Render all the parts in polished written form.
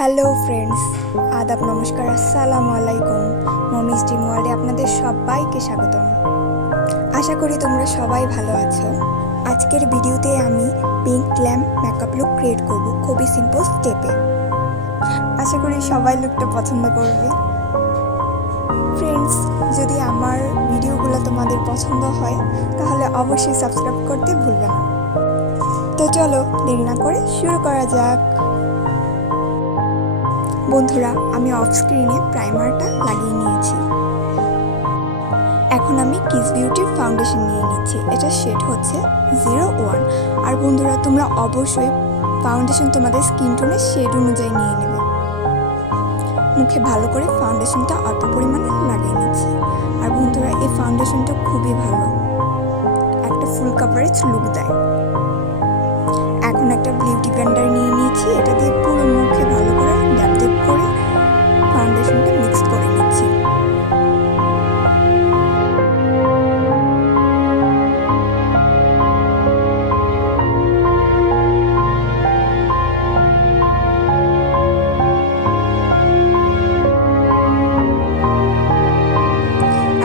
Hello friends, আদাব, নমস্কার, আসসালামু আলাইকুম। মমিস ড্রিম ওয়ার্ল্ডে আপনাদের সবাইকে স্বাগতম। আশা করি তোমরা সবাই ভালো আছো। আজকের ভিডিওতে আমি pink glam makeup look create করব খুবই সিম্পল স্টেপে। আশা করি সবাই লুকটা পছন্দ করবে। ফ্রেন্ডস, যদি আমার ভিডিওগুলো তোমাদের পছন্দ হয় তাহলে অবশ্যই সাবস্ক্রাইব করতে ভুলবে না। তো চলো দেরি না করে শুরু করা যাক। বন্ধুরা, আমি অফ স্ক্রিনে প্রাইমারটা লাগিয়ে নিয়েছি। এখন আমি কিস বিউটির ফাউন্ডেশন নিয়ে নিচ্ছি। এটা শেড হচ্ছে 01। আর বন্ধুরা, তোমরা অবশ্যই ফাউন্ডেশন তোমাদের স্কিন টোনের শেড অনুযায়ী নিয়ে নেবে। মুখে ভালো করে ফাউন্ডেশনটা অল্প পরিমাণে লাগিয়ে নিচ্ছি। আর বন্ধুরা, এই ফাউন্ডেশনটা খুবই ভালো, একটা ফুল কাভারেজ লুক দেয়। এখন একটা বিউটি ব্লেন্ডার নিয়ে নিয়েছি। এটা দিয়ে পুরো মুখে ভালো করে ড্যাপ ড্যাপ করে ফাউন্ডেশনটা মিক্স করে নিচ্ছি।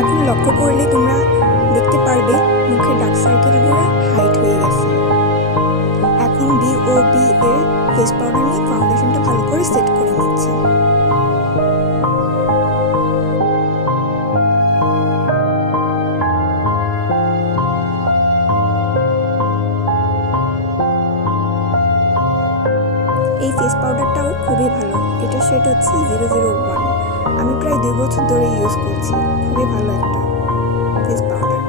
এখন লক্ষ্য করলে তোমরা দেখতে পারবে মুখে ডার্ক সার্কেলগুলো হাইট হয়ে গেছে। এখন বিওবি এর ফেস পাউডার নিয়ে ফাউন্ডেশনটা ভালো করে সেট করে নিচ্ছি। এই ফেস পাউডারটাও খুবই ভালো। এটা শেড হচ্ছে 001। আমি প্রায় 2 বছর ধরে ইউজ করছি। খুবই ভালো একটা ফেস পাউডার।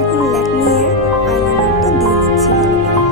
এখন ল্যাকমি এর আইলাইনারটা দিয়ে নিচ্ছি ভালো করে।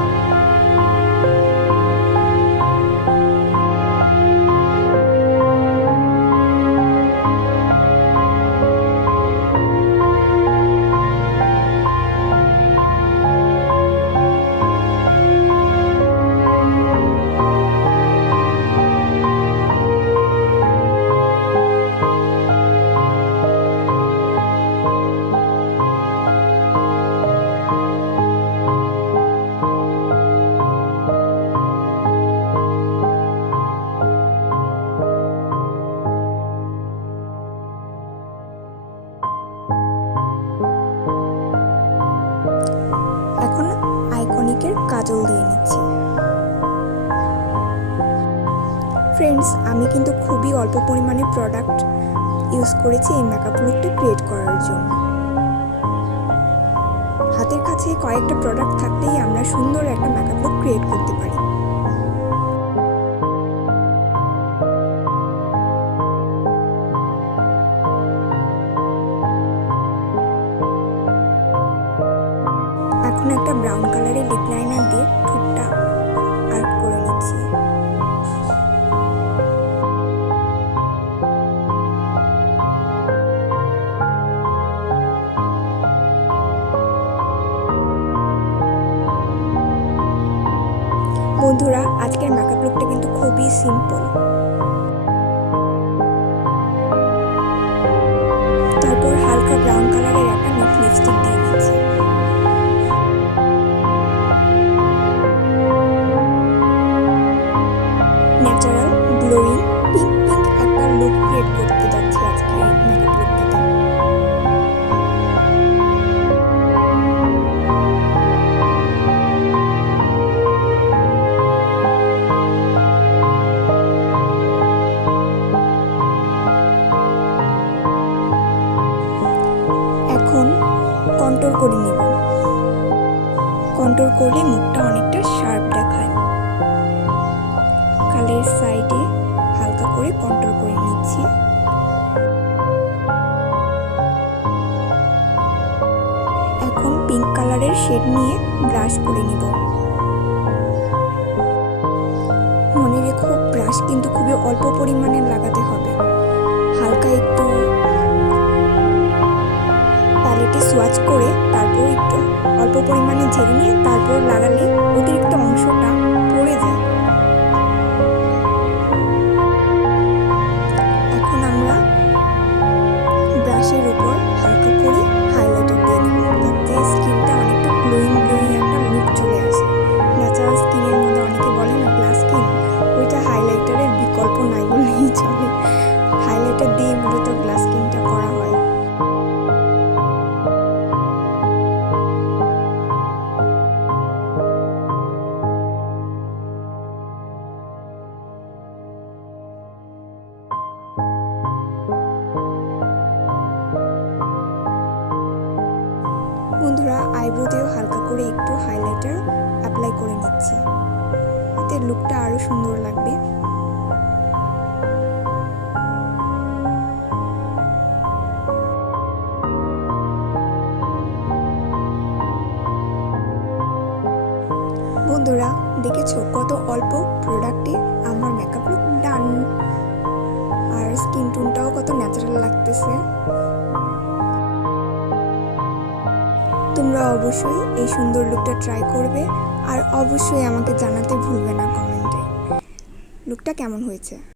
এখন আইকনিকের কাজল দিয়ে নিচ্ছি। ফ্রেন্ডস, আমি কিন্তু খুবই অল্প পরিমাণে প্রোডাক্ট ইউজ করেছি এই মেকআপ লুকটা ক্রিয়েট করার জন্য। হাতের কাছে কয়েকটা প্রোডাক্ট থাকলেই আমরা সুন্দর একটা মেকআপ লুক ক্রিয়েট করতে পারি। এখন একটা ব্রাউন কালারের লিপ লাইনার দিয়ে ঠোঁটটা আর্ট করে নিচ্ছি। বন্ধুরা, আজকের মেকআপ লুকটা কিন্তু খুবই সিম্পল। তারপর হালকা ব্রাউন কালারের একটা নুড লিপস্টিক দিয়ে নিচ্ছি। ন্যাচারাল গ্লোয়িং পিঙ্ক পিঙ্ক একটা লুক ক্রিয়েট করতে যাচ্ছি আজকে মেকআপ লুকটাতে। এখন কন্ট্রোল করে নিব। কন্ট্রোল করলে মুখটা অনেকটা শার্প দেখায়। কালের সাইডে হালকা করে কন্ট্রোল করে নিচ্ছি। এখন পিঙ্ক কালারের শেড নিয়ে ব্রাশ করে নিব। মনে রেখো, ব্রাশ কিন্তু খুবই অল্প পরিমাণে লাগাতে হবে। হালকা একটু প্যালেটে সোয়াচ করে তারপর একটু অল্প পরিমাণে ঝেড়ে নিয়ে তারপর লাগালে অতিরিক্ত অংশটা পড়ে যায়। এখন আমরা ব্রাশের উপর হালকা করে হাইলাইটার দিয়ে নেব, যাতে স্কিনটা অনেকটা গ্লোয়িং গ্লোয়িং একটা লুক চলে আসে। হাইলাইটার অ্যাপ্লাই করে নিচ্ছি, এতে লুকটা আরও সুন্দর লাগবে। বন্ধুরা দেখেছো কত অল্প প্রোডাক্টে আমার মেকআপ লুক ডান, আর স্কিন টোনটাও কত ন্যাচারাল লাগতেছে। তোমরা অবশ্যই এই সুন্দর লুকটা ট্রাই করবে, আর অবশ্যই আমাকে জানাতে ভুলবে না কমেন্টে লুকটা কেমন হয়েছে।